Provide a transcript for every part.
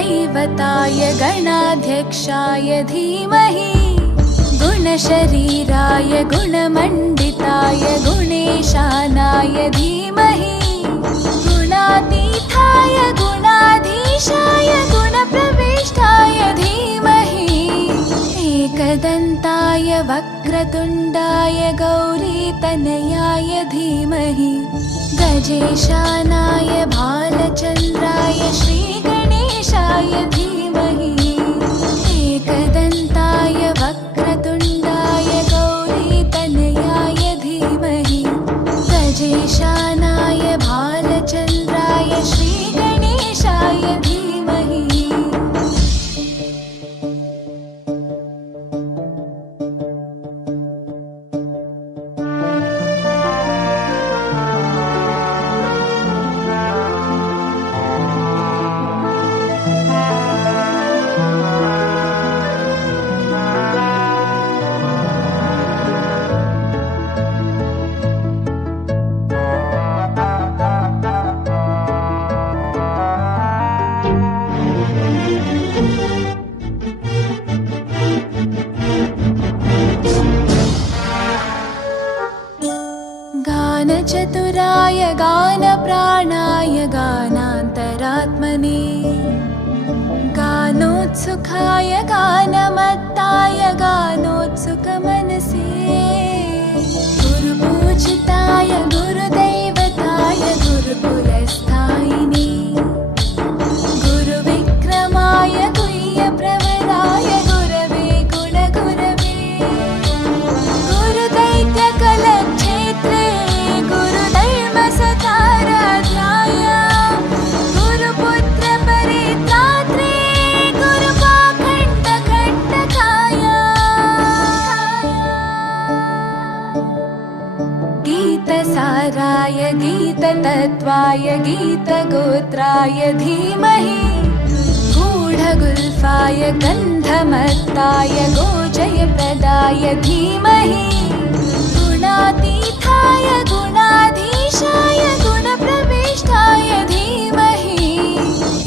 गुरुदैवताय गणाध्यक्षाय धीमहि गुणशरीराय गुणमण्डिताय गुणेशानाय धीमहि गुणातीताय गुणाधीशाय गुणप्रविष्टाय धीमहि एकदन्ताय वक्रतुण्डाय गौरीतनयाय धीमहि गजेशानाय भालचन्द्राय श्रीगणेशाय धीमहि एकदन्ताय वक्रतुण्डाय गौरीतनयाय धीमहि गजेशानाय भालचन्द्राय श्रीगणेशाय धीमहि। गानचतुराय गानप्राणाय गानान्तरात्मने गानोत्सुकाय गानमत्ताय गानोत्सुकमनसे गुरुपूजिताय गुरुदैवताय गुरुकुलस्थायिने गुरुविक्रमाय गुह्यप्रवराय गुरवे गुणगुरवे गुरुदैत्यकलक्षेत्रे गुरुधर्मसताराध्याय गुरुपुत्रपरित्रात्रे गुरुपाखण्डकण्टकाय गीतसाराय गीततत्त्वाय गीतगोत्राय धीमहि गूढगुल्फाय गन्धमत्ताय गोजयप्रदाय धीमहि गुणातीताय गुणाधीशाय गुणप्रविष्टाय धीमहि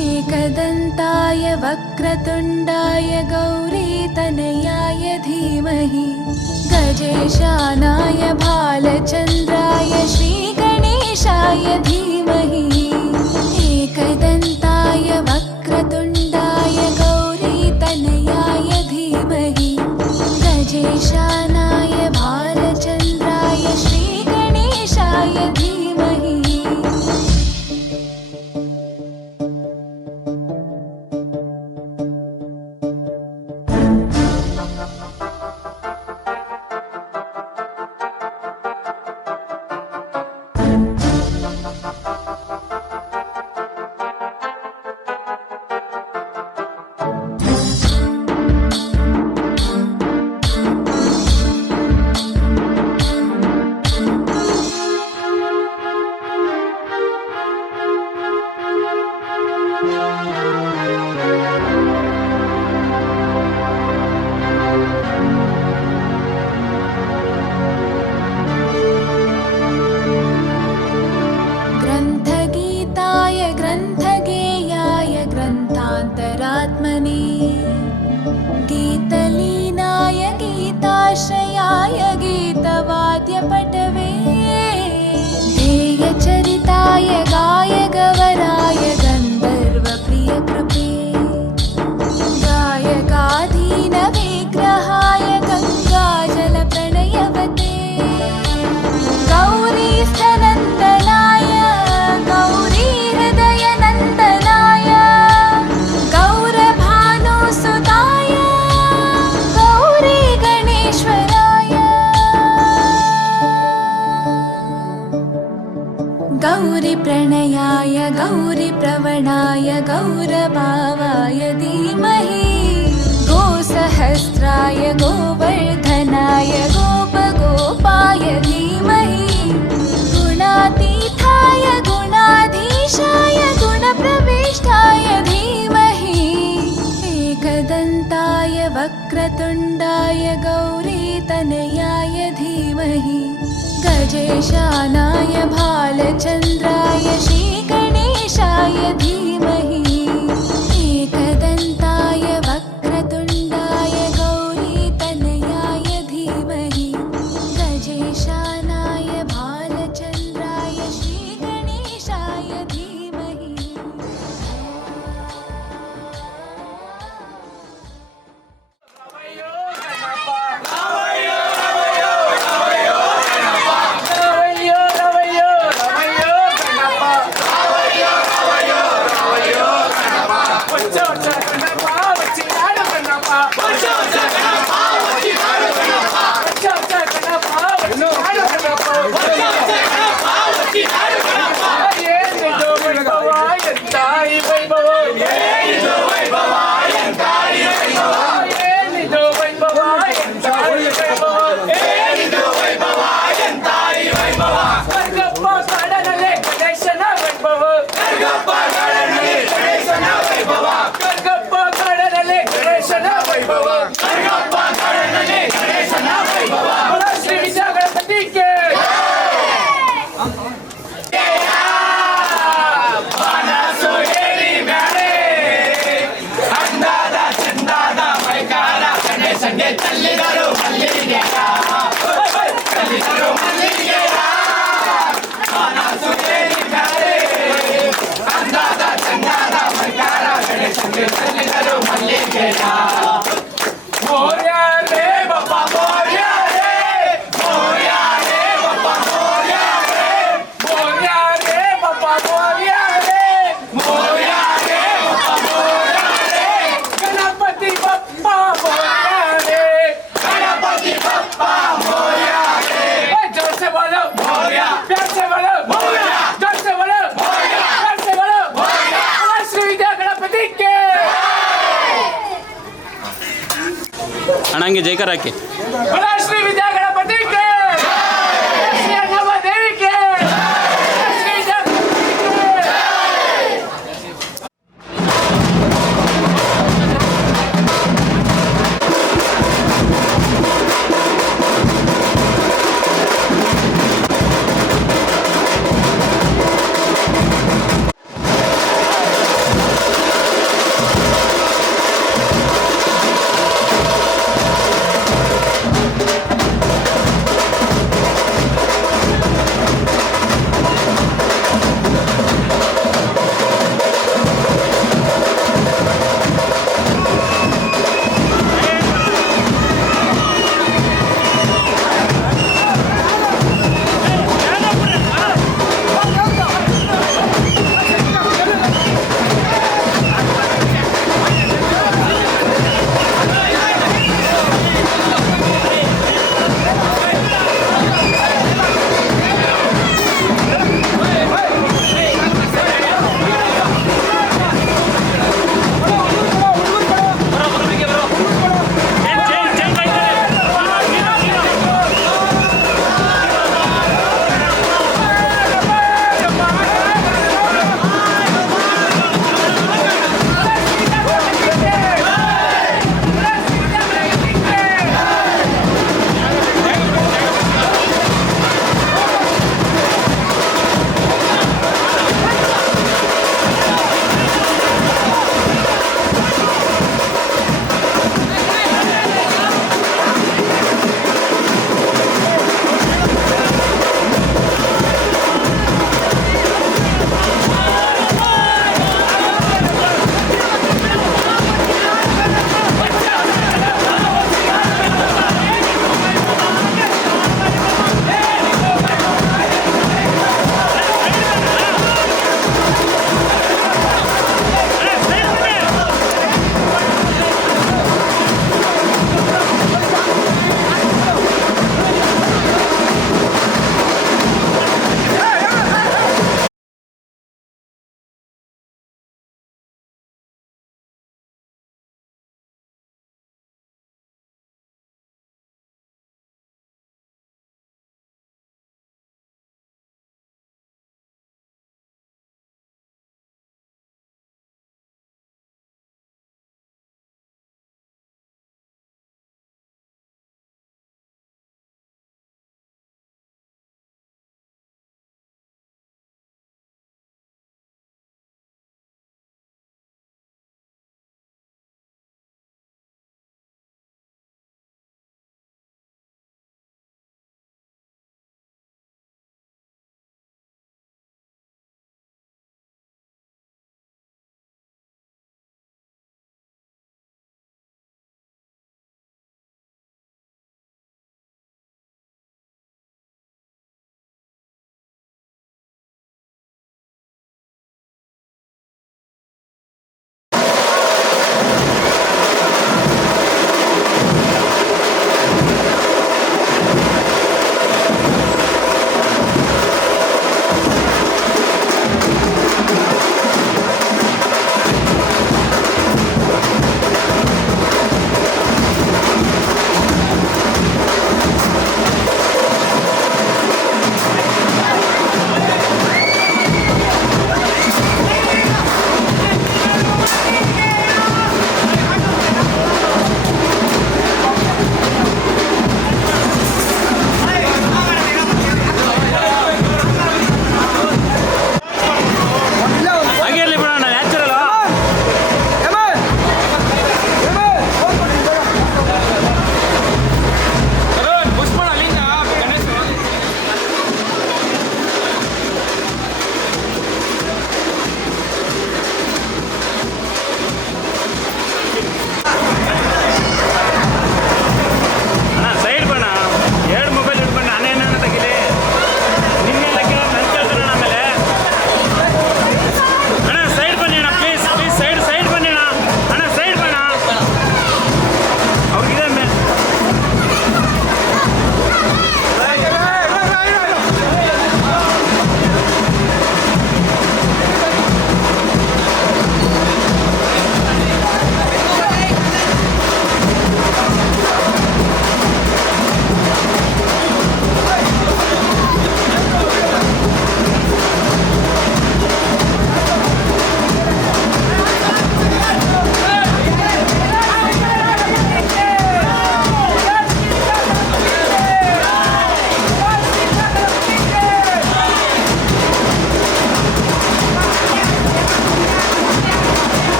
एकदन्ताय वक्रतुण्डाय गौरीतनयाय धीमहि गजेशानाय भालचन्द्राय श्रीगणेशाय धीमहि एकदन्ताय वक्रतुण्डाय गौरीतनयाय धीमहि गजेशानाय भालचन्द्राय श्रीगणेशाय धीमहि। ग्रन्थगीताय ग्रन्थगेयाय ग्रन्थान्तरात्मने गीतलीनाय गीताश्रयाय गीतवाद्यपटवे ध्येयचरिताय गायगवराय गन्धर्वप्रियकृपे गायकाधीनविग्रहाय गङ्गाजलप्रणयवते गौरीस्थनन्दनाय गौरीहृदयनन्दनाय गौरभानुसुताय गौरीगणेश्वराय गौरीप्रणयाय गौरीप्रवणाय गौरभावाय धीमहि गोसहस्राय गोवर्धनाय गोपगोपाय धीमहि गुणातीताय गुणाधीशाय गुणप्रविष्टाय धीमहि एकदन्ताय वक्रतुण्डाय गौरीतनयाय धीमहि गजेशानाय भालचन्द्राय श्रीगणेशाय धीमहि ಅಣ್ಣ ಹಂಗೆ ಜೈಕಾರ ಹಾಕಿ. ಶ್ರೀ ವಿದ್ಯಾ ಗಣಪತಿ ಶ್ರೀ ಅನ್ನಮ್ಮ ದೇವಿಗೆ ಶ್ರೀ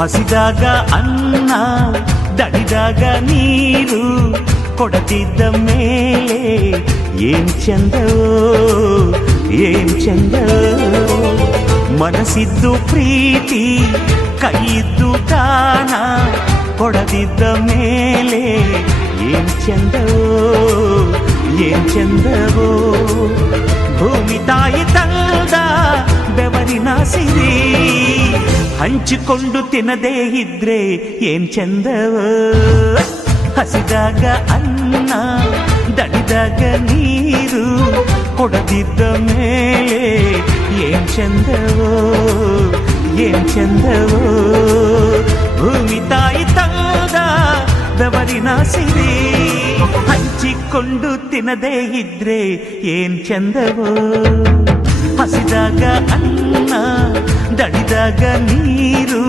ಹಸಿದಾಗ ಅನ್ನ ದಡಿದಾಗ ನೀರು ಕೊಡದಿದ್ದ ಮೇಲೆ ಏನ್ ಚಂದವೋ ಏನ್ ಚಂದವೋ. ಮನಸ್ಸಿದ್ದು ಪ್ರೀತಿ ಕೈಯಿದ್ದು ದಾನ ಕೊಡದಿದ್ದ ಮೇಲೆ ಏನ್ ಚಂದವೋ ಏನ್ ಚಂದವೋ. ಭೂಮಿ ತಾಯಿ ತಂದ ಬೆವರಿನ ಸಿರಿ ಹಂಚಿಕೊಂಡು ತಿನ್ನದೇ ಇದ್ರೆ ಏನ್ ಚಂದವೋ. ಹಸಿದಾಗ ಅನ್ನ ದಡಿದಾಗ ನೀರು ಕೊಡದಿದ್ದ ಮೇಲೆ ಏನ್ ಚಂದವೋ ಏನ್ ಚಂದವೋ. ಭೂಮಿ ತಾಯಿ ತಂದ ಬೆವರಿನ ಸಿರಿ ಹಂಚಿಕೊಂಡು ತಿನ್ನದೇ ಇದ್ರೆ ಏನ್ ಚಂದವೋ. ಹಸಿದಾಗ ಅನ್ನ ದಡಿದಾಗ ನೀರು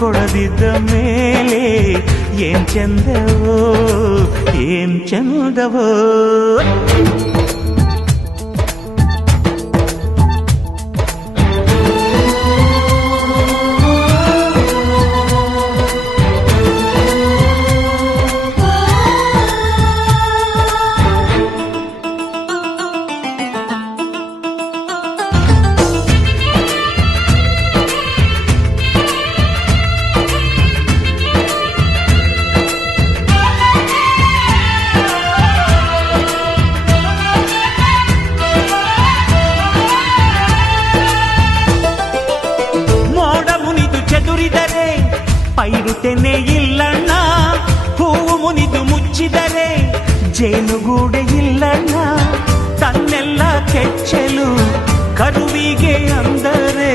ಕೊಡದಿದ್ದ ಮೇಲೆ ಏನ್ ಚಂದವೋ ಏನ್ ಚಂದವೋ. ಪೈರುತೆನೆ ಇಲ್ಲಣ್ಣ, ಹೂವು ಮುನಿದು ಮುಚ್ಚಿದರೆ ಜೇನುಗೂಡೆ ಇಲ್ಲಣ್ಣ. ತನ್ನೆಲ್ಲ ಕೆಚ್ಚಲು ಕರುವಿಗೆ ಅಂದರೆ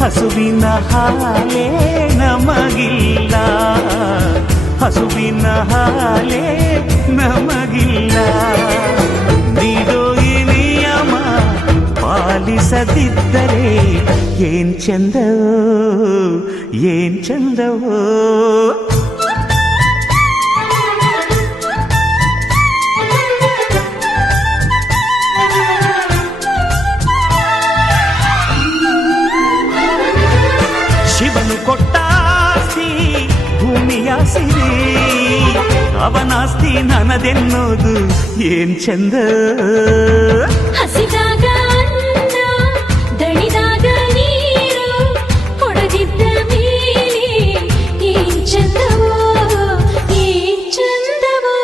ಹಸುವಿನ ಹಾಲೇ ನಮಗಿಲ್ಲ, ಹಸುವಿನ ಹಾಲೇ ನಮಗಿಲ್ಲ. ನೀಡೋ ಈ ನಿಯಮ ಪಾಲಿಸದಿದ್ದರೆ ಏನ್ ಚಂದವೋ ಏನ್ ಚಂದವೋ. ಶಿವನು ಕೊಟ್ಟಾಸ್ತಿ ಭೂಮಿಯ ಸಿರಿ, ಅವನಾಸ್ತಿ ನನದೆನ್ನೋದು ಏನ್ ಚಂದ. ಹಸಿದಾಗ ಅನ್ನ ದಣಿದಾಗ ನೀರು ಕೊಡದಿದ್ದ ಮೇಲೆ ಏನ್ ಚಂದವೋ ಏನ್ ಚಂದವೋ.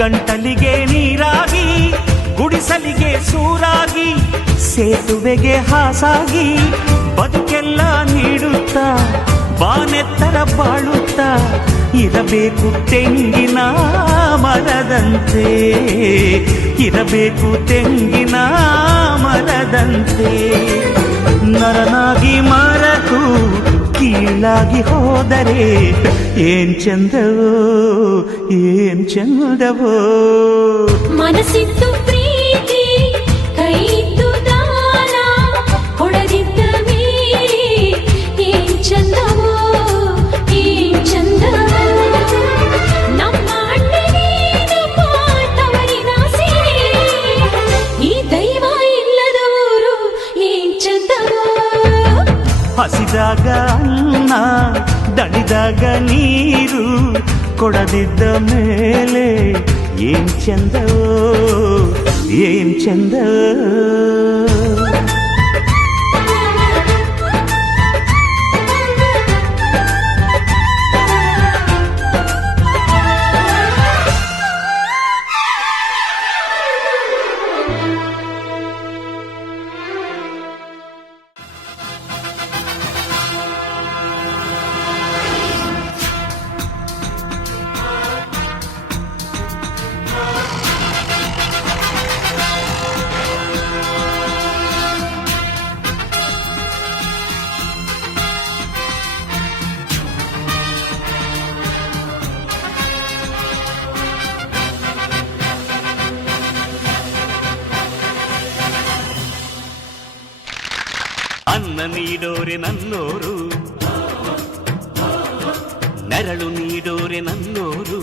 ಗಂಟಲಿಗೆ ನೀರಾಗಿ, ಗುಡಿಸಲಿಗೆ ಸೂರಾಗಿ, ಸೇತುವೆಗೆ ಹಾಸಾಗಿ, ಬದುಕೆಲ್ಲ ನೀಡುತ್ತಾ ಬಾನೆತ್ತರ ಬಾಳುತ್ತಾ ಇರಬೇಕು ತೆಂಗಿನ ಮರದಂತೆ, ಇರಬೇಕು ತೆಂಗಿನ ಮರದಂತೆ. ನರನಾಗಿ ಮರಕು ಕೀಳಾಗಿ ಹೋದರೆ ಏನ್ ಚಂದವೋ ಏನ್ ಚಂದವೋ. ಮನಸ್ಸಿತ್ತು ಪ್ರೀತಿ ಕೈಯಿತ್ತು ದಾನ ಕೊಡದಿದ್ದ ಮೇಲೆ ಏನ್ ಚಂದವೋ ಏನ್ ಚಂದವೋ. ನಮ್ಮ ಅಣ್ಣನೇನು ಪಾಟವರಿನ ಸಿರಿ, ಈ ದೈವ ಇಲ್ಲದ ಊರು ಏನ್ ಚಂದವೋ. ಹಸಿದಾಗ ಅನ್ನ ದಣಿದಾಗ ನೀರು ಕೊಡದಿದ್ದ ಮೇಲೆ ಏನ್ ಚಂದವೋ ಏನ್ ಚಂದವೋ. ಅನ್ನ ನೀಡೋರೆ ನನ್ನೋರು, ನೆರಳು ನೀಡೋರೆ ನನ್ನೋರು,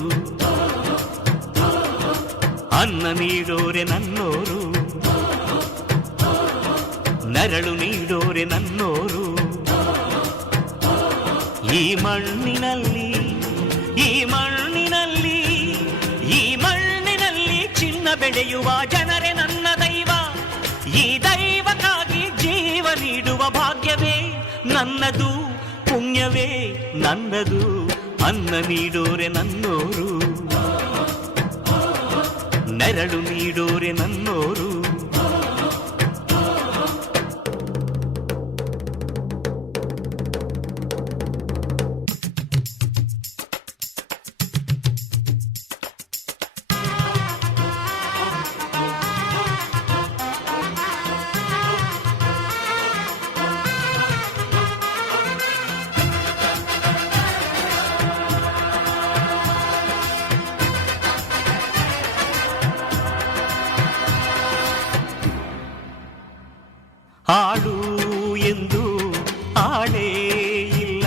ಅನ್ನ ನೀಡೋರೆ ನನ್ನೋರು, ನೆರಳು ನೀಡೋರೆ ನನ್ನೋರು. ಈ ಮಣ್ಣಿನಲ್ಲಿ ಈ ಮಣ್ಣಿನಲ್ಲಿ ಈ ಮಣ್ಣಿನಲ್ಲಿ ಚಿನ್ನ ಬೆಳೆಯುವ ಜನರೇ ನನ್ನ ದೈವ. ಈ ದೈವಕ್ಕಾಗಿ ಜೀವ ನೀಡುವ ಭಾಗ್ಯವೇ ನನ್ನದು, ಪುಣ್ಯವೇ ನನ್ನದು. ಅನ್ನ ನೀಡೋರೆ ನನ್ನೋರು, ನೆರಳು ನೀಡೋರೆ ನನ್ನೋರು. ಆಡು ಎಂದು ಆಡೇ ಇಲ್ಲ,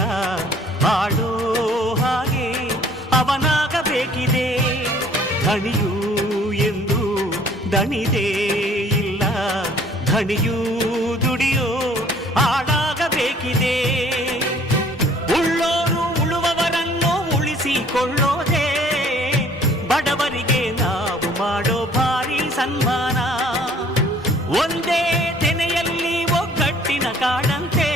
ಆಡೋ ಹಾಗೆ ಅವನಾಗಬೇಕಿದೆ. ಧಣಿಯು ಎಂದು ದಣಿದೇ ಇಲ್ಲ, ಧಣಿಯೂ ದುಡಿಯೋ ಆಡಾಗಬೇಕಿದೆ. ಉಳ್ಳೋರು ಉಳುವವರನ್ನು ಉಳಿಸಿಕೊಳ್ಳೋದೇ ಬಡವರಿಗೆ ನಾವು ಮಾಡೋ ಭಾರಿ ಸನ್ಮಾನ. ಒಂದೇ ತೆನೆಯಲ್ಲಿ ಒಗ್ಗಟ್ಟಿನ ಕಾಡಂತೆ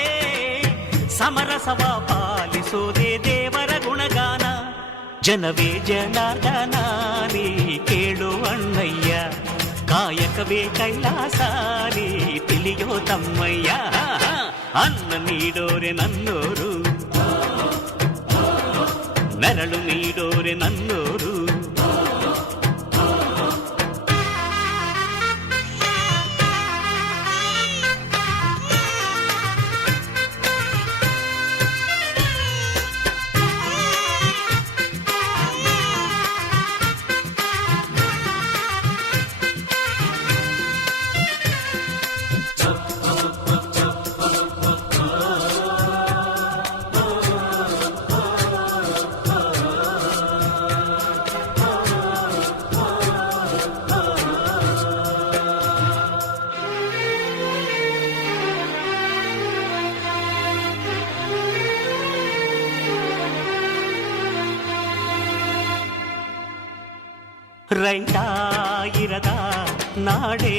ಸಮರಸವ ಪಾಲಿಸೋದೇ ದೇವರ ಗುಣಗಾನ. ಜನವೇ ಜನಾರ್ದನ ನೀ ಕೇಳು ಅಣ್ಣಯ್ಯ, ಕಾಯಕವೇ ಕೈಲಾಸ ನೀ ತಿಳಿಯೋ ತಮ್ಮಯ್ಯ. ಅನ್ನ ನೀಡೋರೆ ನನ್ನೋರು, ನೆರಳು ನೀಡೋರೆ ನನ್ನೋರು. ರೈತ ಇರದ ನಾಡೇ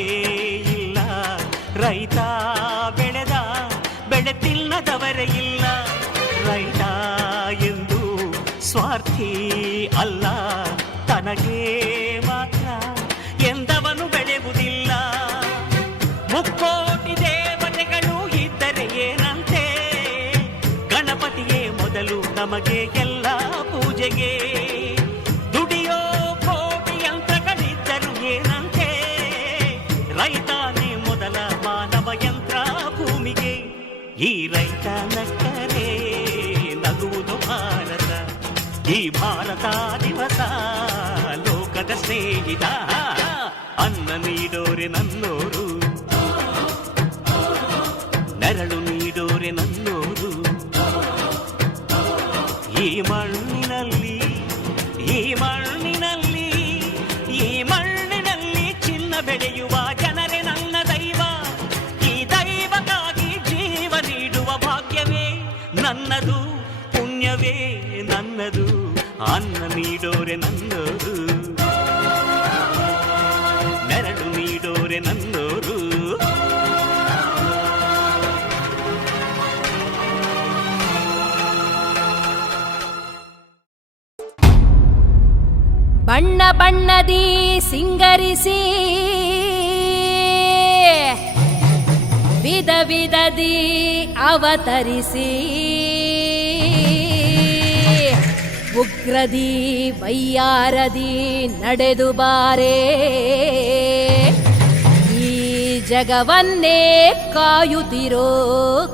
ಇಲ್ಲ, ರೈತ ಬೆಳೆದ ಬೆಳೆ ತಿನ್ನದವರೇ ಇಲ್ಲ. ರೈತ ಎಂದು ಸ್ವಾರ್ಥಿ ಅಲ್ಲ, ತನಗೆ ಮಾತ್ರ ಎಂದವನು ಬೆಳೆಯುವುದಿಲ್ಲ. ಮುಕ್ಕೋಟಿ ದೇವತೆಗಳು ಇದ್ದರೆ ಏನಂತೆ, ಗಣಪತಿಯೇ ಮೊದಲು ನಮಗೆ ಎಲ್ಲ ಪೂಜೆಗೆ. ದುಡಿಯೋ ಕೋಟಿ ಯಂತ್ರಗಳಿದ್ದರು ಏನಂತೆ, ರೈತಾನೇ ಮೊದಲ ಮಾನವ ಯಂತ್ರ ಭೂಮಿಗೆ. ಈ ರೈತ ನಕ್ಕರೆ ನಗುವುದು ಭಾರತ, ಈ ಭಾರತ ದಿವಸ ಲೋಕದ ಸ್ನೇಹಿತ. ಅನ್ನ ನೀಡೋರೆ ನನ್ನೋರು, ನೆರಳು ನೀಡೋರೆ ನನ್ನೋರು. ಈ ಮಣ್ಣಿನಲ್ಲಿ ಈ ಮಣ್ಣಿನಲ್ಲಿ ಈ ಮಣ್ಣಿನಲ್ಲಿ ಚಿನ್ನ ಬೆಳೆಯುವ ಜನರೇ ನನ್ನ ದೈವ. ಈ ದೈವಕ್ಕಾಗಿ ಜೀವ ನೀಡುವ ಭಾಗ್ಯವೇ ನನ್ನದು, ಪುಣ್ಯವೇ ನನ್ನದು. ಅನ್ನ ನೀಡೋರೆ ನನ್ನೋರು, ನೆರಳು ನೀಡೋರೆ ನನ್ನೋರು. ಬಣ್ಣ ಬಣ್ಣದಿ ಸಿಂಗರಿಸಿ ವಿಧ ವಿಧದಿ ಅವತರಿಸಿ, ಉಗ್ರದಿ ವೈಯಾರದಿ ನಡೆದು ಬಾರೆ, ಈ ಜಗವನ್ನೇ ಕಾಯುತ್ತಿರೋ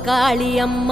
ಕಾಳಿಯಮ್ಮ.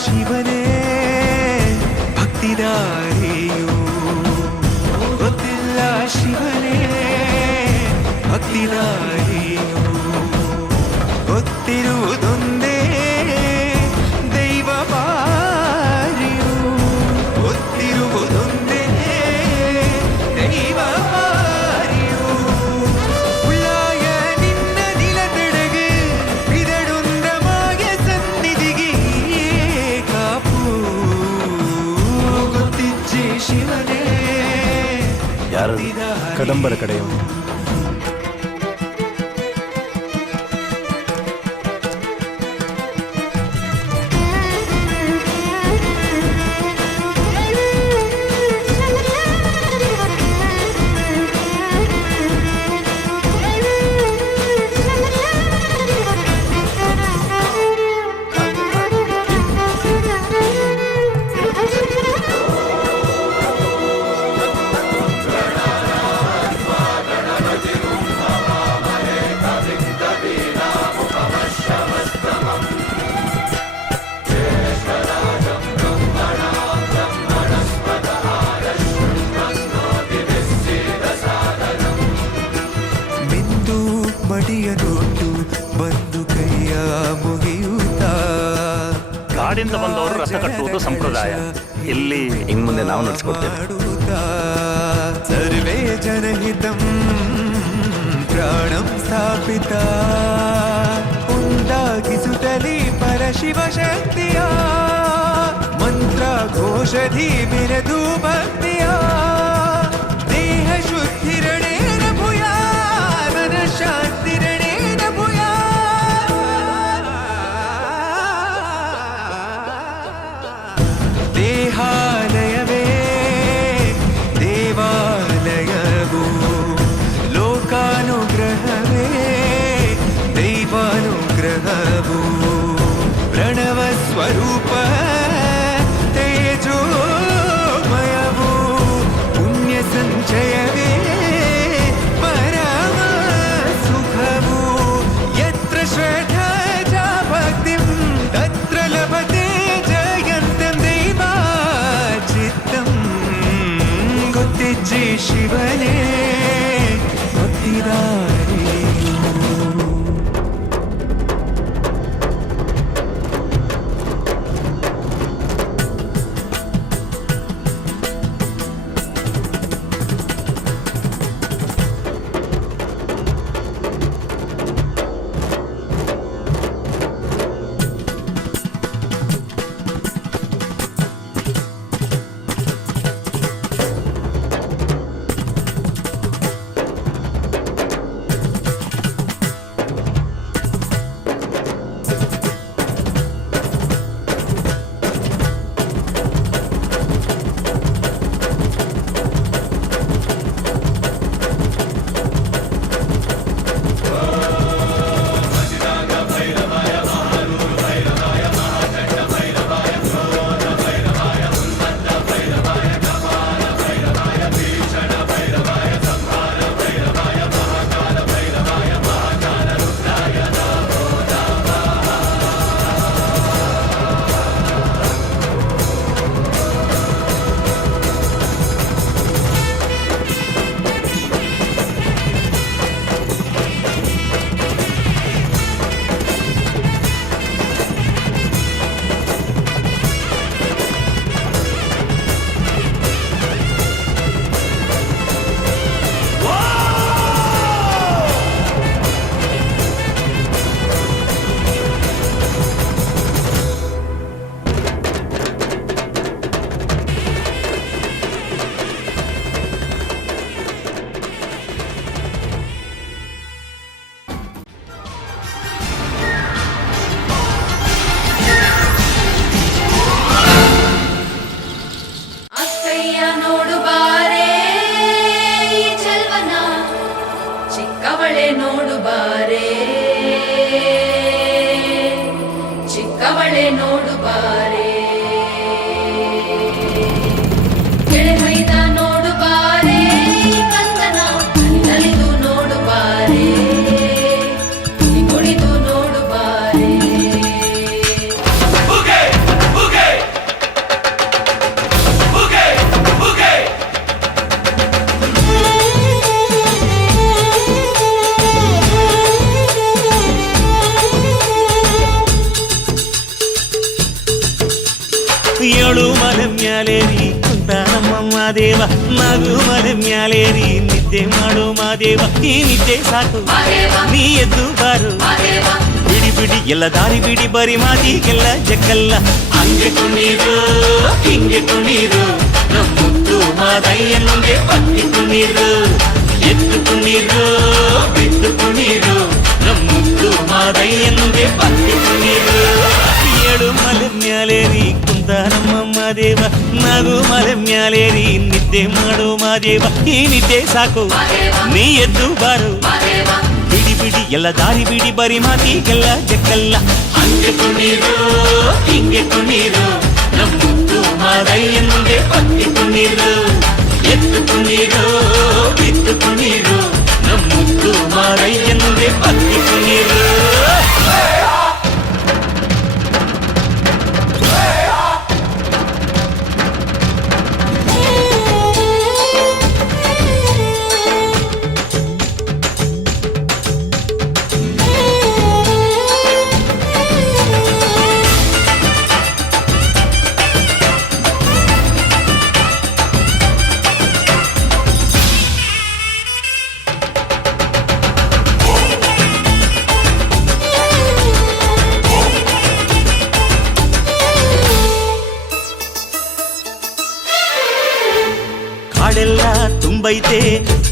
ಶಿವನೇ ಭಕ್ತಿದಾರಿಯು, ಗೊತ್ತಿಲ್ಲ ಶಿವನೇ ಭಕ್ತಿದಾರಿಯು, ಗೊತ್ತಿರುವುದೊಂದೇ ದೈವ ಬಾರಿಯು, ಗೊತ್ತಿರುವುದೊಂದೇ ದೈವ ಬಾರಿಯು. ಉಳ್ಳಾಯ ನಿನ್ನ ನಿಲತಡೆಗೆ ಬಿದಡುಂದಮಾಗೆ ಸನ್ನಿಧಿಗೆ ಕಾಪು, ಗೊತ್ತಿಜ್ಜೆ ಶಿವನೇ ಯಾರು ಕದಂಬರ ಕಡೆಯವರು. ಮಿಂದು ಮಡಿಯ ನೋಟು ಬಂದು ಕೈಯ ಮುಗಿಯುತ್ತಾ, ಕಾಡಿಂದ ಬಂದವರು ರಥ ಕಟ್ಟುವುದು ಸಂಪ್ರದಾಯ. ಇಲ್ಲಿ ಇನ್ನು ಮುಂದೆ ನಾವು ನಡೆಸ್ಕೊಡ್ತೇವೆ. ಮಾಡುತ್ತಾ ಸರ್ವೇ ಜನಹಿತಂ ಪ್ರಾಣಂ ಸ್ಥಾಪಿತ, ಉಂದಾಗಿಸುತ್ತಲೇ ಪರಶಿವ ಶಕ್ತಿಯ ಮಂತ್ರ ಘೋಷಧಿ ಬಿರದು ಭಕ್ತಿಯ, ದೇಹ ಶುದ್ಧಿರಣೇನ ಭೂಯಾ ಮನ ಶಾಂತಿರಣೇನ ಭೂಯಾ. ದೇಹಾಲಯವೇ ದೇವಾಲಯವು, ಲೋಕಾನುಗ್ರಹವೇ ದೈವಾನುಗ್ರಹವು, ಪ್ರಣವ ಸ್ವರೂಪ ತೇಜೋಮಯವು, ಪುಣ್ಯ ಸಂಚಯವೇ ಪರಮ ಸುಖವು, ಯತ್ರ ಶ್ರದ್ಧಾ ಚ ಭಕ್ತಿಂ ತತ್ರ ಲಭತೆ ಜಯಂತಂ ದೈವಾಚಿತ್ತಂ, ಗೊತ್ತಿಜ್ಜೆ ಶಿವನೇ ಭಕ್ತಿದಾರಿಯು. ಚಿಕ್ಕವಳೆ ನೋಡು ಬಾರೆ, ಕೆಳೆ ಮೈದ ನೋಡು ಬಾರೆ, ಕಂದನ ನಲಿದು ನೋಡು ಬಾರೆ, ಕುಣಿದು ನೋಡು ಬಾರೆ. ನಗು ಮಲೆ ಮ್ಯಾಲೇರಿ ನಿದ್ದೆ ಮಾಡೋ ಮಾದೇವ ಈ ನಿದ್ದೆ ಸಾಕು ನೀ ಎದ್ದು ಬಾರು ಬಿಡಿ ಬಿಡಿ ಎಲ್ಲ ದಾರಿ ಬಿಡಿ ಬರಿ ಮಾತಿಗೆಲ್ಲ ಜಗ್ಗಲ್ಲ ಹಂಗೆ ಕುಣೀರು ಹಿಂಗೆ ಕುಣೀರು ನಮ್ಮುತ್ತು ಮಾದಯ್ಯ ಮುಂದೆ ಪಟ್ಟಿ ಕುಣೀರು ಎದ್ದು ಕುಣೀರು ಬಿದ್ದು ಕುಣೀರು ನಮ್ಮುತ್ತು ಮಾದಯ್ಯ ಮುಂದೆ ಪಟ್ಟಿ ಕುಣೀರು ಏಳು ಮಲೆ ಮ್ಯಾಲೇರಿ ಕುಂತ ನಮ್ಮ ಮಾದೇವ ನಗು ಮಲೆ ಮ್ಯಾಲೇರಿ ನಿದ್ದೆ ಮಾಡೋ ಮಾದೇವ ಈ ನಿದ್ದೆ ಸಾಕು ನೀ ಎದ್ದು ಬಾರು ಬಿಡಿ ಬಿಡಿ ಎಲ್ಲ ದಾರಿ ಬಿಡಿ ಬರಿ ಮಾತಿಗೆಲ್ಲ ಜಗ್ಗಲ್ಲ ಹಂಗೆ ಕುಣೀರು ಹಿಂಗೆ ಕುಣೀರು ನಮ್ಮುತ್ತು ಮಾದಯ್ಯ ಮುಂದೆ ಪಟ್ಟಿ ಕುಣೀರು ಎದ್ದು ಕುಣೀರು ಬಿದ್ದು ಕುಣೀರು ನಮ್ಮುತ್ತು ಮಾದಯ್ಯ ಮುಂದೆ ಪಟ್ಟಿ ಕುಣೀರು ಕಾಡೆಲ್ಲ ತುಂಬೈತೆ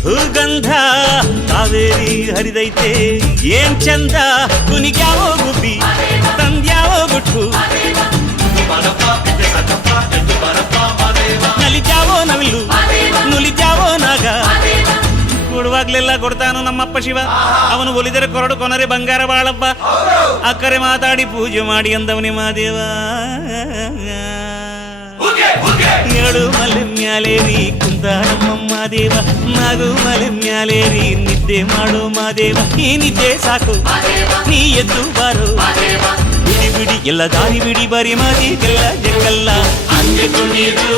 ಹೂಗಂಧ ಕಾವೇರಿ ಹರಿದೈತೆ ಏನ್ ಚಂದ ಕುನಿಗ್ಯಾವೋ ಗುಬ್ಬಿ ತಂದ್ಯಾವೋ ಗುಟ್ಟು ನಲಿದ್ಯಾವೋ ನವಿಲು ನುಲಿದ್ಯಾವೋ ನಾಗ ಕೊಡುವಾಗ್ಲೆಲ್ಲ ಕೊಡ್ತಾನು ನಮ್ಮಪ್ಪ ಶಿವ ಅವನು ಒಲಿದರೆ ಕೊರಡು ಕೊನರೆ ಬಂಗಾರ ಬಾಳಪ್ಪ ಅಕ್ಕರೆ ಮಾತಾಡಿ ಪೂಜೆ ಮಾಡಿ ಅಂದವನೇ ಮಾದೇವ ಏಳು ಮಲೆ ಮ್ಯಾಲೇರಿ ಕುಂತ ನಮ್ಮ ಮಾದೇವ ನಗು ಮಲೆ ಮ್ಯಾಲೇರಿ ನಿದ್ದೆ ಮಾಡೋ ಮಾದೇವ ಈ ನಿದ್ದೆ ಸಾಕು ನೀ ಎದ್ದು ಬಾರು ಬಿಡಿ ಬಿಡಿ ಎಲ್ಲ ದಾರಿ ಬಿಡಿ ಬರಿ ಮಾತಿಗೆಲ್ಲ ಜಗ್ಗಲ್ಲ ಹಂಗೆ ಕುಣೀರು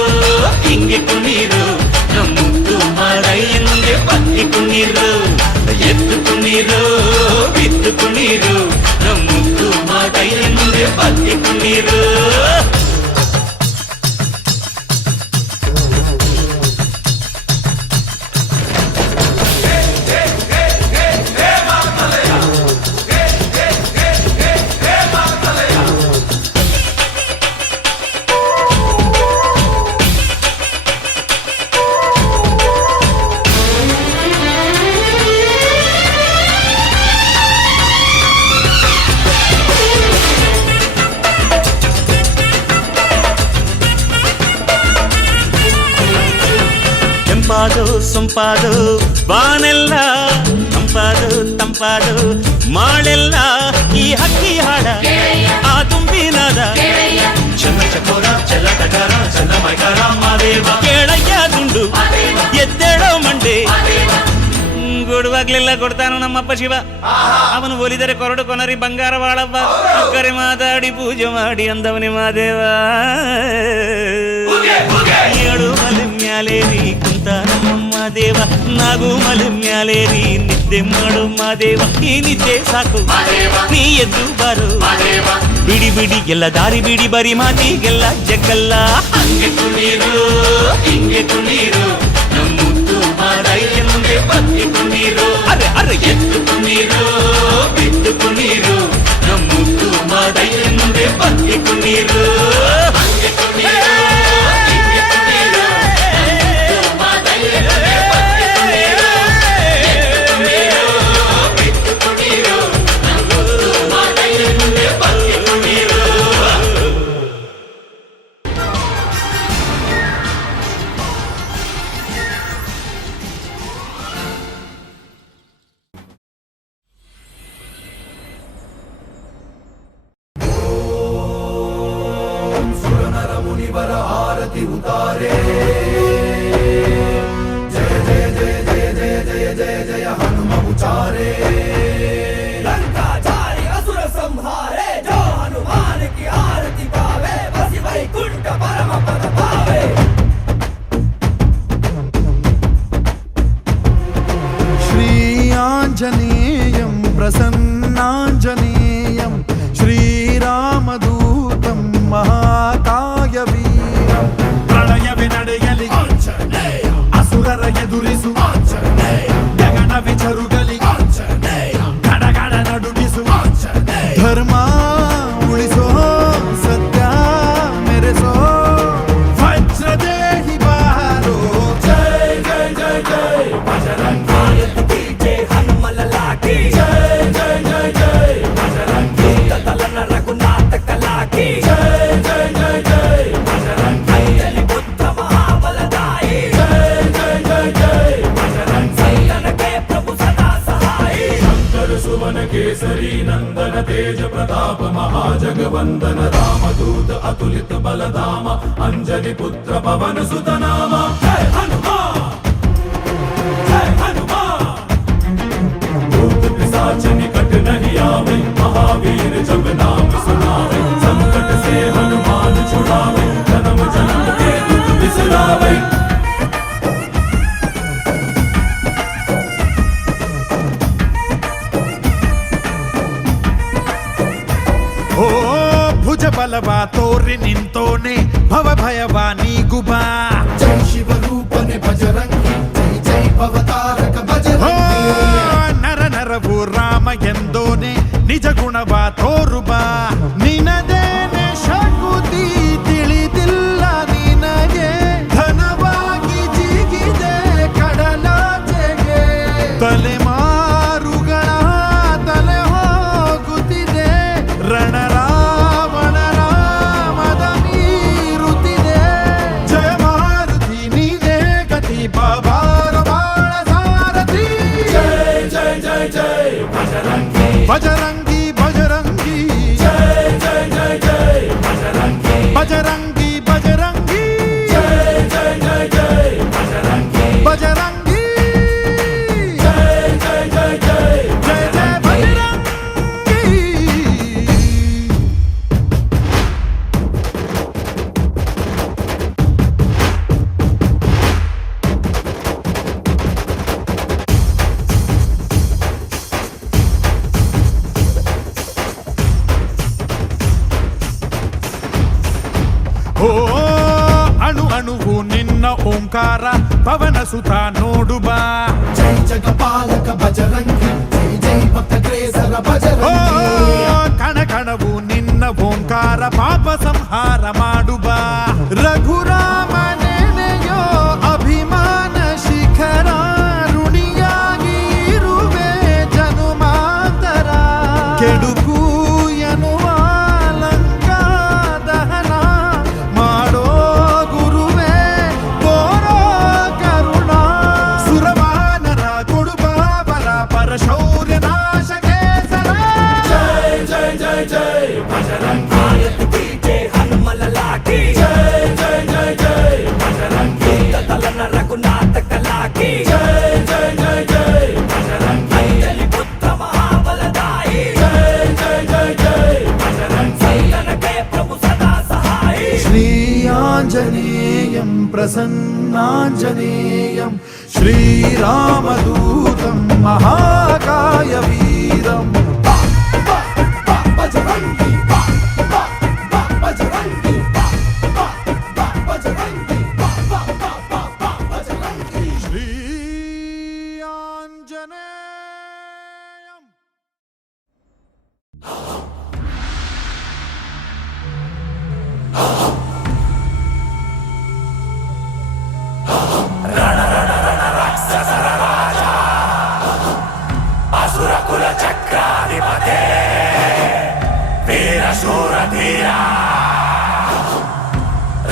ಹಿಂಗೆ ಕುಣೀರು ನಮ್ಮುತ್ತು ಮಾದಯ್ಯ ಮುಂದೆ ಪಟ್ಟಿ ಕುಣೀರು ಎದ್ದು ಕುಣೀರು ಬಿದ್ದು ಕುಣೀರು ನಮ್ಮುತ್ತು ಮಾದಯ್ಯ ಮುಂದೆ ಪಟ್ಟಿ ಕುಣೀರು ತಂಪಾದು ಸೊಂಪಾದು ಬಾನೆಲ್ಲ ತಂಪಾದು ತಂಪಾದು ಮಾಳೆಲ್ಲ ಈ ಹಕ್ಕಿ ಹಾಡ ಆ ತುಂಬಿನಾದ ಚನ್ನ ಚಕೋರ ಚೆಲ್ಲ ಕಟಾರ ಚೆನ್ನ ಮೈಕಾರ ಮಾದೇವ ಕೇಳಯ್ಯ ದುಂಡು ಎದ್ದೇಳೋ ಮಂಡೆ ಕೊಡುವಾಗ್ಲೆಲ್ಲ ಕೊಡ್ತಾನು ನಮ್ಮಪ್ಪ ಶಿವ ಅವನು ಒಲಿದರೆ ಕೊರಡು ಕೊನರಿ ಬಂಗಾರ ಬಾಳವ್ವ ಅಕ್ಕರೆ ಮಾತಾಡಿ ಪೂಜೆ ಮಾಡಿ ಅಂದವನೇ ಮಾದೇವ ಏಳು ಮಲೆ ಮ್ಯಾಲೇರಿ ಕುಂತ ನಮ್ಮ ಮಾದೇವ ನಗು ಮಲೆ ಮ್ಯಾಲೇರಿ ನಿದ್ದೆ ಮಾಡು ಮಾದೇವ ಈ ನಿದ್ದೆ ಸಾಕು ನೀ ಎದ್ದು ಬಾರು ಬಿಡಿ ಬಿಡಿ ಎಲ್ಲ ದಾರಿ ಬಿಡಿ ಬರಿ ಮಾತಿಗೆಲ್ಲ ಜಗ್ಗಲ್ಲ ಹಂಗೆ ಕುಣೀರು ಹಿಂಗೆ ಕುಣೀರು ನಮ್ಮುತ್ತು ಮಾದಯ್ಯ ಮುಂದೆ ಪಟ್ಟಿ ಕುಣೀರು ಅರೆ ಅರೆ ಎದ್ದು ಕುಣೀರು ಬಿದ್ದು ಕುಣೀರು ನಮ್ಮುತ್ತು ಮಾದಯ್ಯ ಮುಂದೆ ಪಟ್ಟಿ ಕುಣೀರು ಹಂಗೆ ಕುಣೀರು ಹಿಂಗೆ ಕುಣೀರು ನಮ್ಮುತ್ತು ಮಾದಯ್ಯ ಮುಂದೆ ಪಟ್ಟಿ ಕುಣೀರು ಎದ್ದು ಕುಣೀರು ಬಿದ್ದು ಕುಣೀರು ನಮ್ಮುತ್ತು ಮಾದಯ್ಯ ಮುಂದೆ ಪಟ್ಟಿ ಕುಣೀರು ಮುನಿವರ ಆರತಿ ಉತಾರೆ ಜಯ ಜಯ ಜಯ ಜಯ ಜಯ ಜಯ ಜಯ ಜಯ ಹನುಮ ಉಚಾರೆ ಲಂಕಾಚಾರಿ ಅಸುರ ಸಂಹಾರೆ ಜೋ ಹನುಮಾನ್ ಕಿ ಆರತಿ ಪಾವೆ ಬಸಿ ವೈಕುಂಠ ಪರಮ ಪದ ಪಾವೆ ಶ್ರೀ ಆಂಜನೇಯಂ ಪ್ರಸನ್ನಾಂಜನೇಯಂ ಶ್ರೀರಾಮದೂತಂ ಮಹಾಕಾಯ ವೀರಂ ಪ್ರಳಯವೇ ನಡೆಯಲಿ ಆಂಜನೇಯ ಕೇಸರಿ ನಂದನ ತೇಜ ಪ್ರತಾಪ ಮಹಾಜಗವಂದನ ರಾಮದೂತ ಅತುಲಿತ ಬಲಧಾಮ ಅಂಜನಿ ಪುತ್ರ ಪವನ ಸುತ ನಾಮ ಜಯ ಹನುಮಾನ್ जय हनुमान भूत पिशाच निकट नहीं आवे महावीर जब नाम सुनावे संकट से हनुमान छुड़ावे जन्म जन्म के दुख बिसरावे ಓ ಭುಜ ಬಲವ ತೋರಿ ನಿಂತೋನೆ ಭವ ಭಯವ ನೀಗುಬಾ जय शिव रूपने बजरंगी जय जय भवतारक ಓ बजरंगी ನರ ನರವು ರಾಮ ಎಂದೋನೆ ನಿಜ ಗುಣವ ತೋರುಬಾ ನಿನದೇನೆ ಶಕುತಿ ತಿಳಿದಿಲ್ಲ ನಿನಗೆ ಧನವಾಗಿ ಜಿಗಿದೆ ಕಡಲಾಚೆಗೆ ತಲೆಮಾರುಗಳ ತಲೆ ಹೋಗುತ್ತಿದೆ ರಣರಾವಣ ರಾಮದ ಮೀರುತ್ತಿದೆ ಜಯ ಮಾರುತಿ ನೀನೇ ಗತಿ ಬಾಬಾರ ಬಾಳ ಸಾರಥಿ जय जय जय जय बजरंगी ಬಜರಂಗಿ ಬಜರಂಗಿ जय जय जय जय बजरंगी ಬಜರಂಗಿ ಬಜರಂಗಿ जय जय जय जय बजरंगी ಬಜರಂಗಿ जय जय जय जय ಜಯ ಜಯ ಬಜರಂಗಿ ಓ ಅಣು ಅಣುವು ನಿನ್ನ ಓಂಕಾರ ಪವನ ಸುತ ನೋಡು ಬಾ जय जगपालक बजरंगी जय जय भक्त ग्रेसर ಓ बजरंगी ಕಣ ಕಣವು ನಿನ್ನ ಓಂಕಾರ ಪಾಪ ಸಂಹಾರ ಮಾಡು ಬಾ ರಘುರಾಮ ನೆನೆಯೋ ಅಭಿಮಾನ ಶಿಖರ ಋಣಿಯಾಗಿ ಇರುವೆ ಜನುಮಾಂತರ ಕೆಡುಕು ಎನ್ನುವ ಲಂಕಾ ದಹನ ಮಾಡೋ ಗುರುವೇ ತೋರೋ ಕರುಣ ಸುರವಾನರ ಕೊಡುಬಾಬರ ಪರಶೌರ್ಯ ನಾಶಕ್ಕೆ ಸರ जय जय जय जय बजरंगी पीछे हनुमल लाठी जय जय जय जय बजरंगी तलन रघुनाथ कलाकी जय जय जय जय बजरंगी अंजलि पुत्र महाबलदाई जय जय जय जय बजरंगी संतन के प्रभु सदा सहाय श्री आंजनेयं प्रसन्नांजनेयं श्रीरामदूतं महाकाय वीरम् बजरंगी बजरंगी बजरंगी बजरंगी श्री आंजनेयं असुर कुल चक्राधिपते वीर शूर धीरा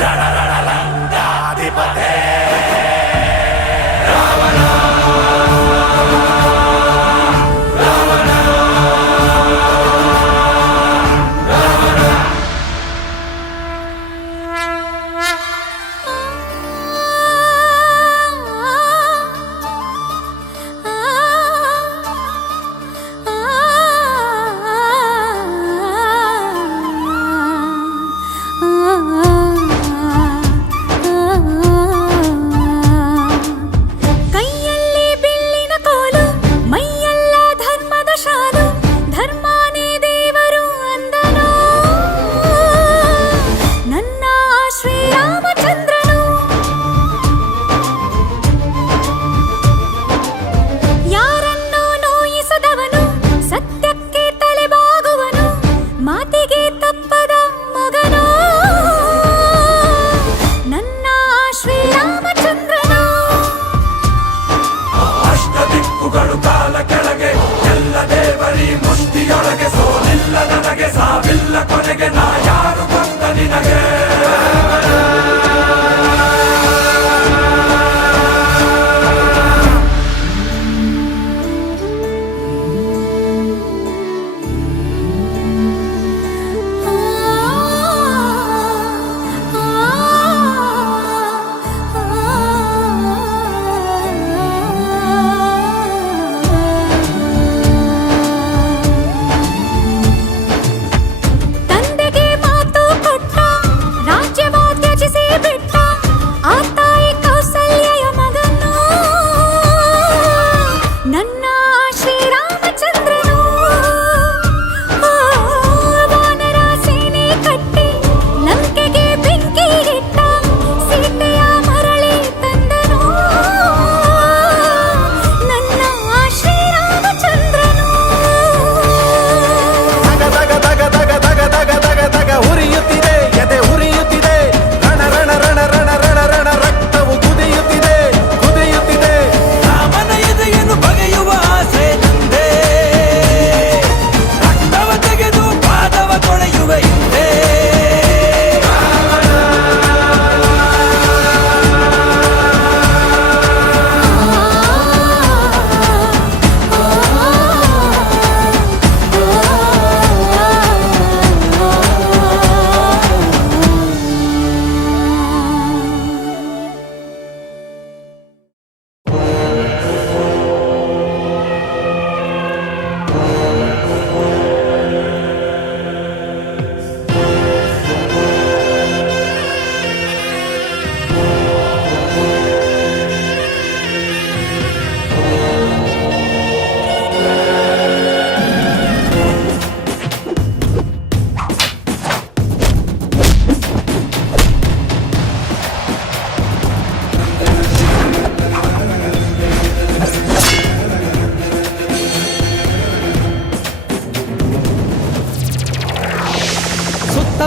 रण रण लंकाधिपते ಕೈಯಲ್ಲಿ ಬಿಲ್ಲಿನ ಕೋಲು ಮೈಯೆಲ್ಲ ಧರ್ಮದ ಶಾಲು ಧರ್ಮನೇ ದೇವರು ಅಂದನು ನನ್ನ ಶ್ರೀರಾಮಚಂದ್ರನು ಯಾರನ್ನೂ ನೋಯಿಸದವನು ಸತ್ಯಕ್ಕೆ ತಲೆಬಾಗುವನು ಮಾತಿಗೆ ತಪ್ಪದ ಮಗನು ನನ್ನ ಶ್ರೀರಾಮಚಂದ್ರನು ಅಷ್ಟ ದಿಕ್ಕುಗಳು ಕಾಲ ಕೆಳಗೆ ಎಲ್ಲ ದೇವರಿ ಮುಷ್ಟಿಯೊಳಗೆ ಸೋಲಿಲ್ಲ ನನಗೆ ಸಾವಿಲ್ಲ ಕೊನೆಗೆ ನಾ ಯಾರು ಬಂದ ನಿನಗೆ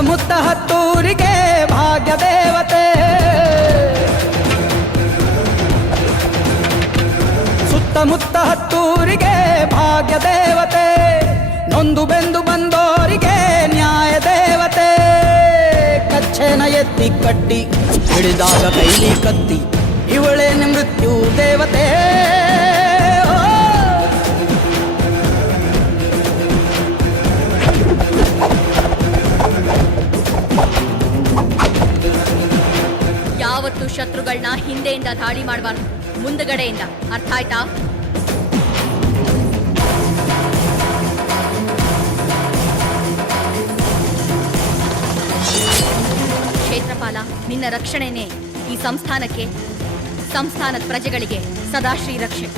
ಸುತ್ತಮುತ್ತ ಹತ್ತೂರಿಗೆ ಭಾಗ್ಯ ದೇವತೆ, ಸುತ್ತಮುತ್ತ ಹತ್ತೂರಿಗೆ ಭಾಗ್ಯ ದೇವತೆ, ನೊಂದು ಬೆಂದು ಬಂದೋರಿಗೆ ನ್ಯಾಯ ದೇವತೆ. ಕಚ್ಚೆನ ಎತ್ತಿ ಕಟ್ಟಿ ಹಿಡಿದಾಗ ಕೈಲಿ ಕತ್ತಿ, ಇವಳೇನೆ ಮೃತ್ಯು ದೇವತೆ. ಯಾವತ್ತು ಶತ್ರುಗಳನ್ನ ಹಿಂದೆಯಿಂದ ದಾಳಿ ಮಾಡಬಾರ್ದು, ಮುಂದಗಡೆಯಿಂದ. ಅರ್ಥ ಆಯ್ತಾ? ಕ್ಷೇತ್ರಪಾಲ, ನಿನ್ನ ರಕ್ಷಣೆನೇ ಈ ಸಂಸ್ಥಾನಕ್ಕೆ, ಸಂಸ್ಥಾನದ ಪ್ರಜೆಗಳಿಗೆ ಸದಾ ಶ್ರೀರಕ್ಷೆ.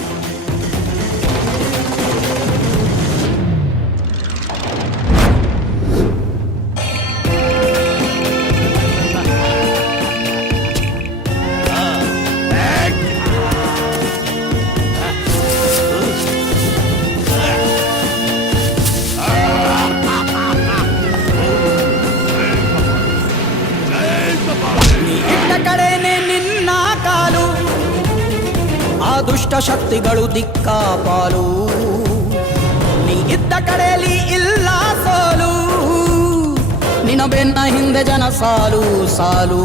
ದುಷ್ಟ ಶಕ್ತಿಗಳು ದಿಕ್ಕಾಪಾಲು, ನೀ ಇದ್ದ ಕಡೆಯಲ್ಲಿ ಇಲ್ಲ ಸೋಲು, ನಿನ್ನ ಬೆನ್ನ ಹಿಂದೆ ಜನ ಸಾಲು ಸಾಲು.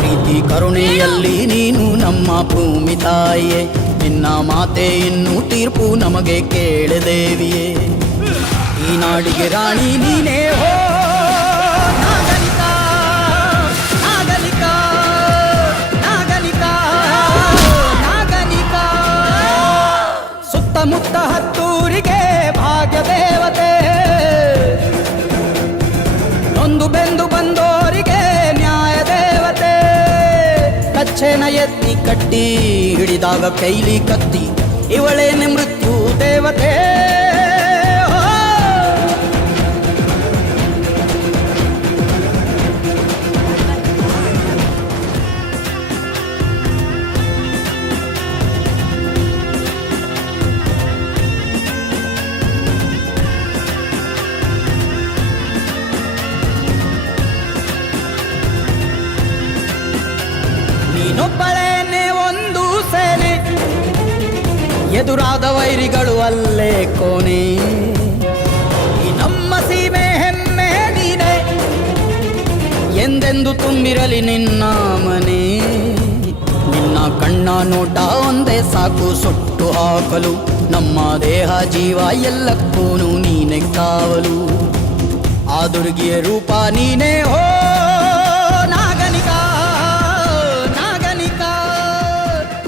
ಪ್ರೀತಿ ಕರುಣೆಯಲ್ಲಿ ನೀನು ನಮ್ಮ ಭೂಮಿ ತಾಯಿಯೇ, ನಿನ್ನ ಮಾತೆ ಇನ್ನು ತೀರ್ಪು ನಮಗೆ ಕೇಳದೇವಿಯೇ. ಈ ನಾಡಿಗೆ ರಾಣಿ ನೀನೇ ಹೋ ನಾಗರಿಕ, ನಾಗರಿಕ, ನಾಗರಿಕ, ನಾಗರಿಕ. ಸುತ್ತಮುತ್ತ ಹತ್ತೂರಿಗೆ ಭಾಗ್ಯ ದೇವತೆ, ನೊಂದು ಬೆಂದು ಬಂದೋರಿಗೆ ನ್ಯಾಯ ದೇವತೆ. ಕಚ್ಚೆನ ಎತ್ತಿ ಕಟ್ಟಿ ಹಿಡಿದಾಗ ಕೈಲಿ ಕತ್ತಿ, ಇವಳೇನೆ ಮೃತ್ಯು ದೇವತೆ. ನೀನೊಬ್ಬಳೇನೆ ಒಂದು ಸೇನೆ, ಎದುರಾದ ವೈರಿಗಳು ಅಲ್ಲೇ ಕೋಣೆ. ಈ ನಮ್ಮ ಸೀಮೆ ಹೆಮ್ಮೆ ನೀನೆ, ಎಂದೆಂದು ತುಂಬಿರಲಿ ನಿನ್ನ ಮನೆ. ನಿನ್ನ ಕಣ್ಣ ನೋಟ ಒಂದೇ ಸಾಕು ಸುಟ್ಟು ಹಾಕಲು, ನಮ್ಮ ದೇಹ ಜೀವ ಎಲ್ಲಕ್ಕೂ ನೀನೆ ಕಾವಲು. ಆ ದುರ್ಗಿಯ ರೂಪ ನೀನೇ ಹೋ ನಾಗನಿಕ, ನಾಗನಿಕ,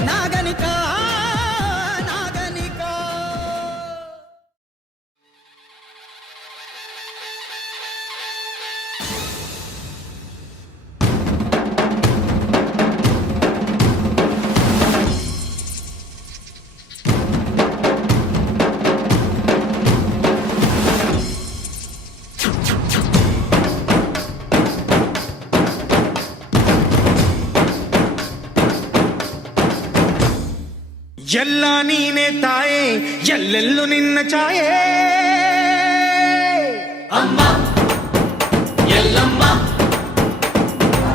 ನಾಗನಿಕ, ನಾಗನಿಕ. ಎಲ್ಲ ನೀನೆ ತಾಯೇ, ಎಲ್ಲೆಲ್ಲೂ ನಿನ್ನ ಛಾಯೆ. ಅಮ್ಮ ಎಲ್ಲಮ್ಮ,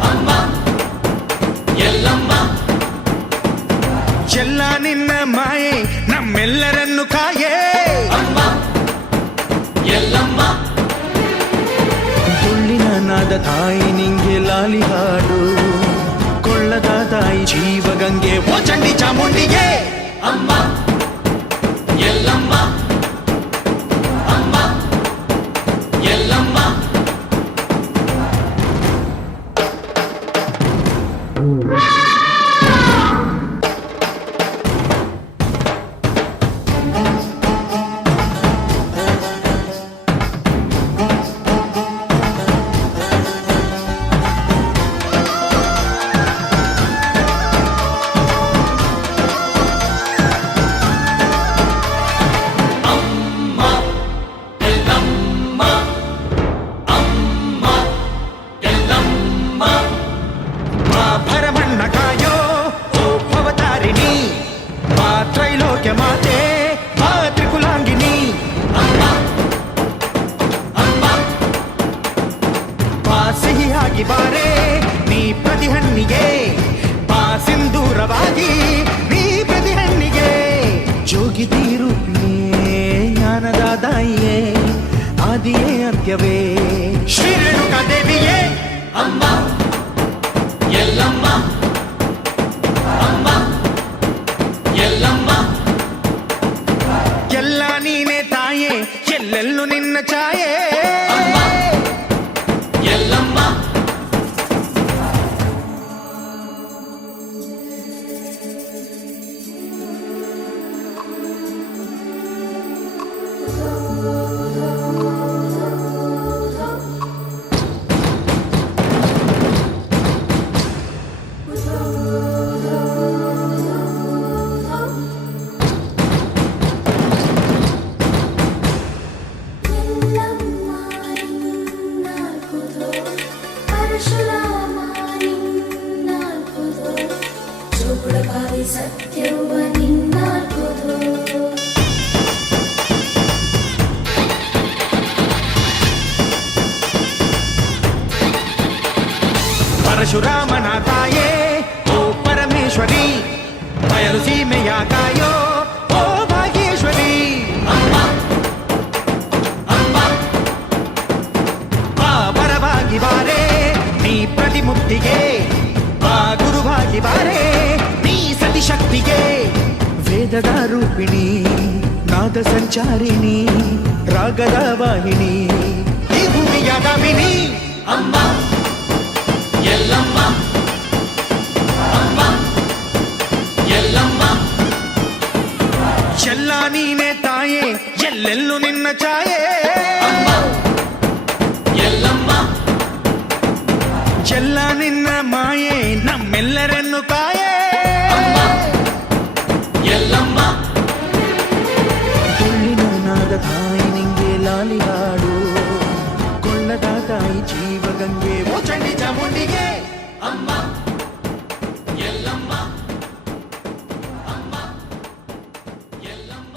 ಅಮ್ಮ ಎಲ್ಲಮ್ಮ. ಎಲ್ಲ ನಿನ್ನ ಮಾಯೆ ನಮ್ಮೆಲ್ಲರನ್ನು ಕಾಯೇ. ಅಮ್ಮ ಎಲ್ಲಮ್ಮ. ತುಳ್ಳಿನ ನಾದ ತಾಯಿ ನಿಂಗೆ ಲಾಲಿ ಹಾಡು, ಕೊಳ್ಳದ ತಾಯಿ ಜೀವಗಂಗೆ ಓ ಚಂಡಿ ಚಾಮುಂಡಿಗೆ. ಅಮ್ಮ ಎಲ್ಲಮ್ಮ, ಅಮ್ಮ ಎಲ್ಲಮ್ಮ. ಯೋಗಿತಿ ರೂಪಿಣಿಯೇ ಜ್ಞಾನದ ದಾಯಿಯೇ ಆದಿಯೇ ಅಂತ್ಯವೇ ಶ್ರೀ ರೇಣುಕಾ ದೇವಿಯೇ ಅಮ್ಮ ಎಲ್ಲಮ್ಮ ಅಮ್ಮ ಎಲ್ಲಮ್ಮ ಎಲ್ಲ ನೀನೇ ತಾಯೇ ಎಲ್ಲೆಲ್ಲೂ ನಿನ್ನ ಛಾಯೆ ಅಮ್ಮ ಎಲ್ಲಮ್ಮ ಸತ್ಯವ ನಿನ್ನಾಲ್ಕುದು ಪರಶುರಾಮನ ತಾಯೇ ಓ ಪರಮೇಶ್ವರಿ ಬಯಲು ಸೀಮೆಯ ಕಾಯೋ ಓ ಭಾಗ್ಯೇಶ್ವರಿ ಅಮ್ಮ ಅಮ್ಮ ಬಾ ಬರವಾಗಿ ಬಾರೆ ನೀ ಪ್ರತಿಮುಕ್ತಿಗೆ ಬಾ ಗುರುವಾಗಿ ಬಾರೆ ನೀ ಸತಿಶಕ್ತಿಗೆ ವೇದದ ರೂಪಿಣಿ ನಾದ ಸಂಚಾರಿಣಿ ರಾಗದ ವಾಹಿನಿ ಈ ಭೂಮಿಯ ದಾಮಿನಿ ಅಮ್ಮ ಎಲ್ಲಮ್ಮ ಅಮ್ಮ ಎಲ್ಲಮ್ಮ ಎಲ್ಲ ನೀನೇ ತಾಯೇ ಎಲ್ಲೆಲ್ಲೂ ನಿನ್ನ ಛಾಯೆ ಅಮ್ಮ ಎಲ್ಲಮ್ಮ ಎಲ್ಲ ನಿನ್ನ ಮಾಯೆ ನಮ್ಮೆಲ್ಲರನ್ನು ಕಾಯೆ ಅಮ್ಮ ಎಲ್ಲಮ್ಮ ಕೊಳ್ಳಿನ ನಾದ ತಾಯಿ ನಿಂಗೆ ಲಾಲಿ ಹಾಡು ಕೊಳ್ಳದ ತಾಯಿ ಜೀವಗಂಗೆ ಓ ಚಂಡಿ ಚಾಮುಂಡಿಗೆ ಅಮ್ಮ ಎಲ್ಲಮ್ಮ ಅಮ್ಮ ಎಲ್ಲಮ್ಮ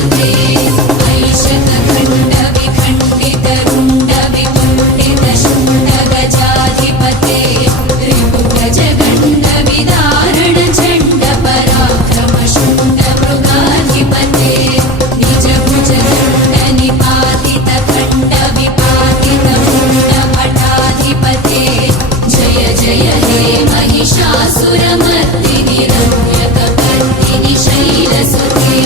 सुते ऐशतखण्ड विखण्डित रुण्ड विकुण्डित शुण्ड गजाधिपते रिपुगजगण्ड विदारण चण्ड पराक्रम शुण्ड मृगाधिपते निज भुज दण्ड निपातित खण्ड विपातित मुण्ड भटाधिपते जय जय हे महिषासुरमर्दिनि रम्यकपर्दिनि शैलसुते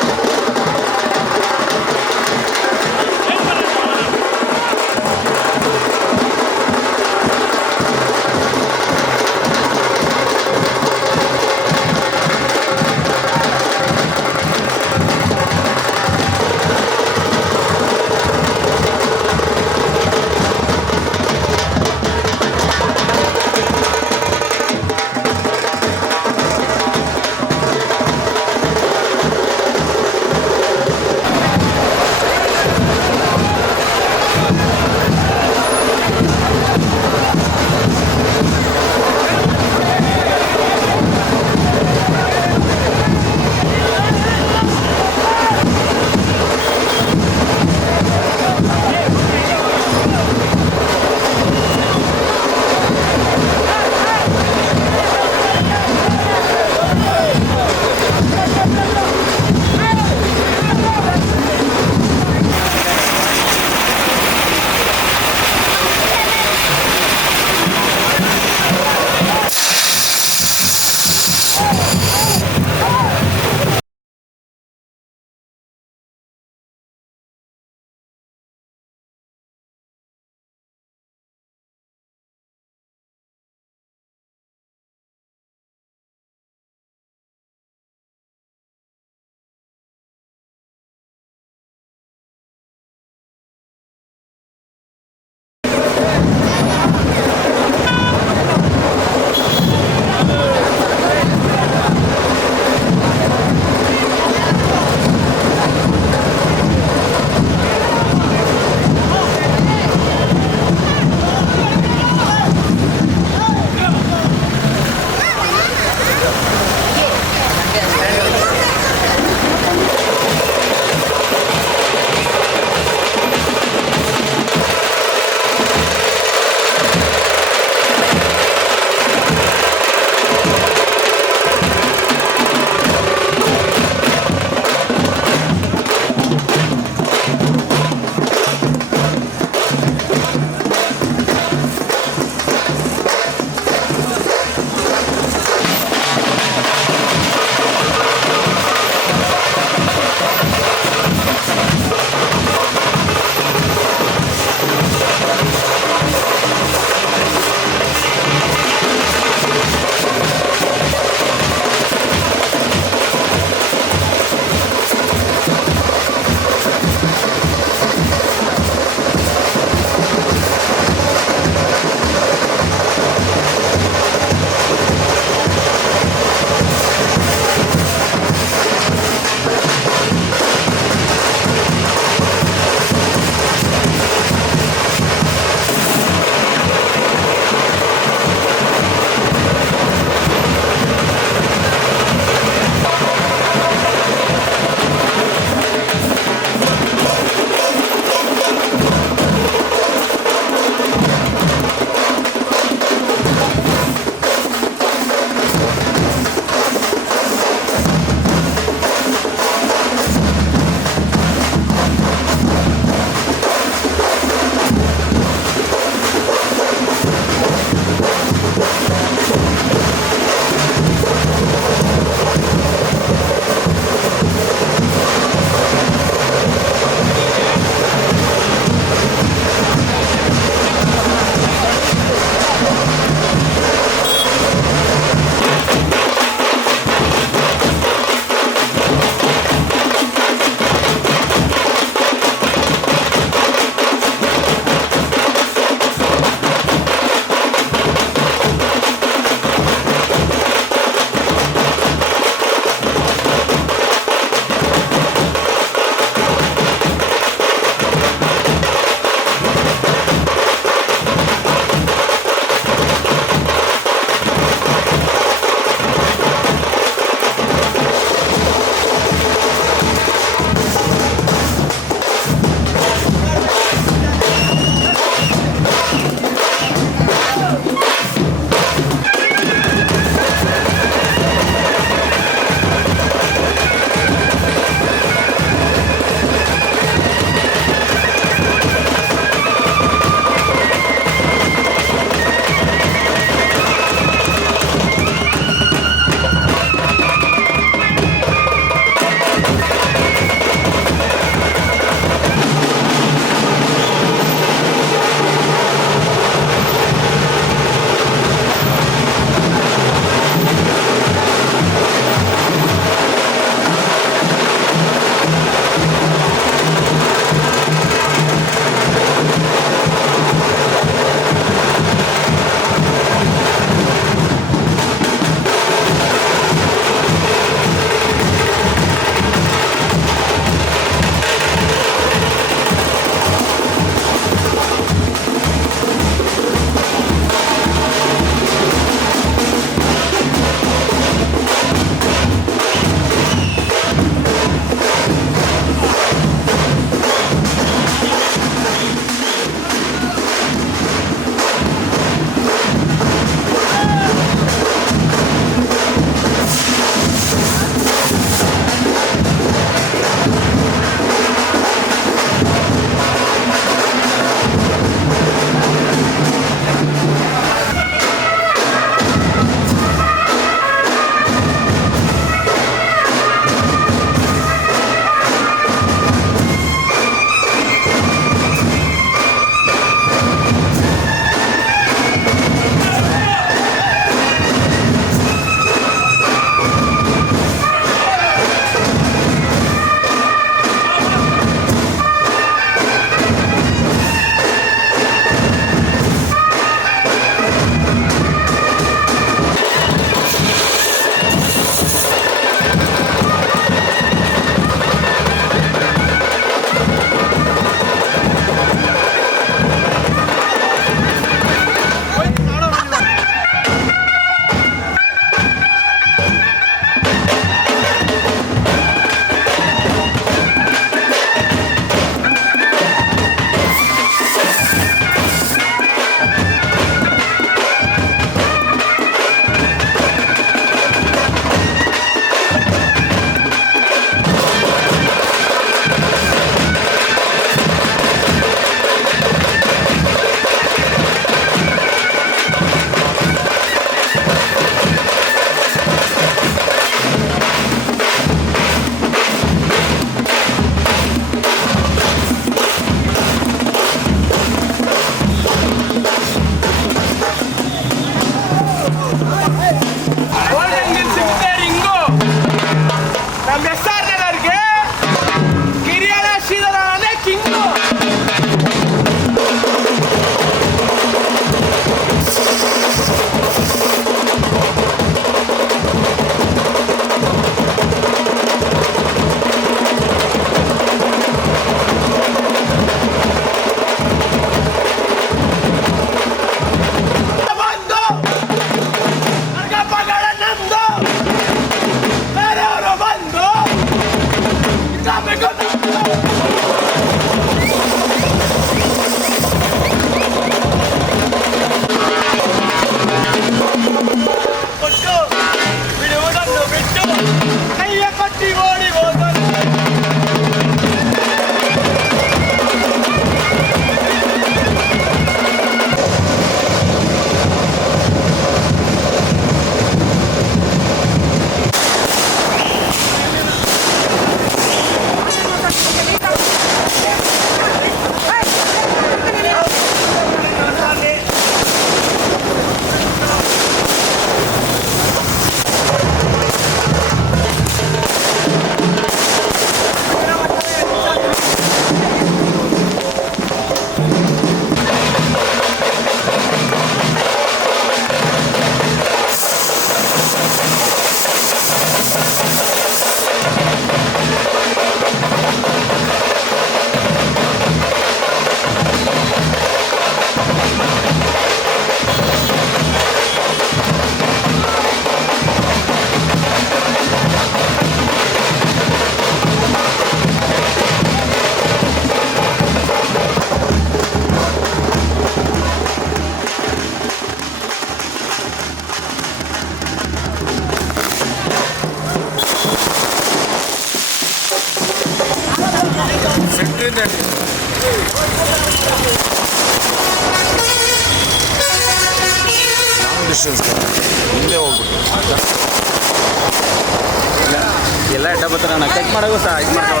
ಎಲ್ಲ ಅಡ್ಡ ಬರ್ತಾರಣ್ಣ ಕಟ್ ಮಾಡೋದು ಸಹ ಇದು ಮಾಡ್ತಾವ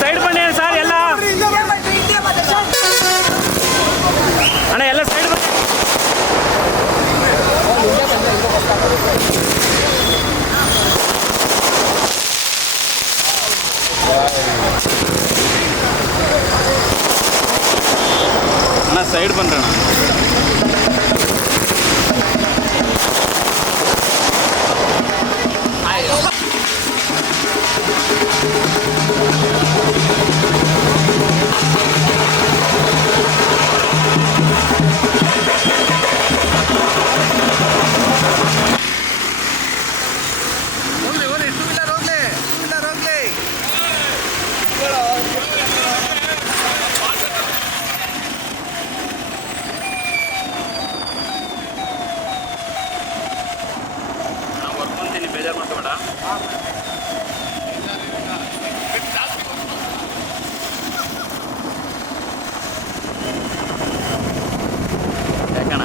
ಸೈಡ್ ಬನ್ನಿ ಸರ್ ಎಲ್ಲ ಅಣ್ಣ ಎಲ್ಲ ಸೈಡ್ ಬನ್ನಿ ಅಣ್ಣ ಸೈಡ್ ಬನ್ರಣ್ಣ ಬೇಜಾರು ಮಾಡ್ಕೋಬೇಡ ಯಾಕಣ್ಣ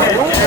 Gracias.